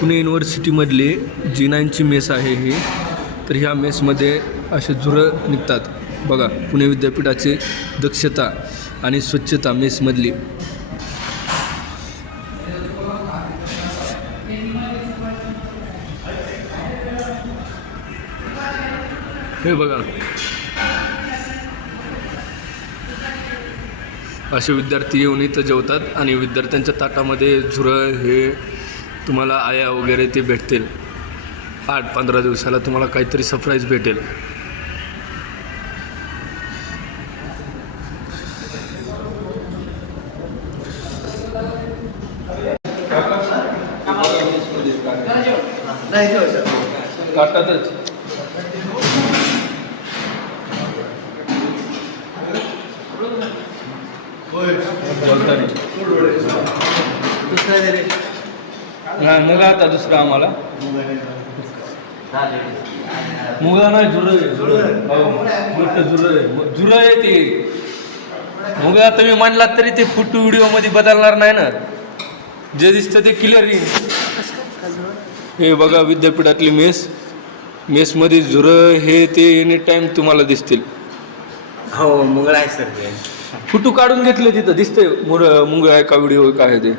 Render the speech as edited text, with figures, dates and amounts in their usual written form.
Pune युनिव्हर्सिटीमधली G9ची mess आहे ही. तर ह्या मेसमध्ये असे झुरं निघतात बघा. पुणे विद्यापीठाची दक्षता आणि स्वच्छता मेसमधली. हे बघा, असे विद्यार्थी येऊन इथं जेवतात आणि विद्यार्थ्यांच्या ताटामध्ये झुरं हे तुम्हाला आया वगैरे ते भेटतील. 8-15 दिवसाला तुम्हाला काहीतरी सरप्राईज भेटेल. काटातच मग आता दुसरं आम्हाला मुगा नाही झुरं आहे ते मुगा. तुम्ही म्हणलात तरी ते फोटो व्हिडिओमध्ये बदलणार नाही ना. जे दिसतं ते क्लिअर येईल. हे बघा विद्यापीठातली मेसमध्ये झुरं हे ते एनी टाईम तुम्हाला दिसतील. हो मुंगळा आहे सर. फोटो काढून घेतले तिथं दिसतंय मुंग आहे का व्हिडिओ काय आहे ते.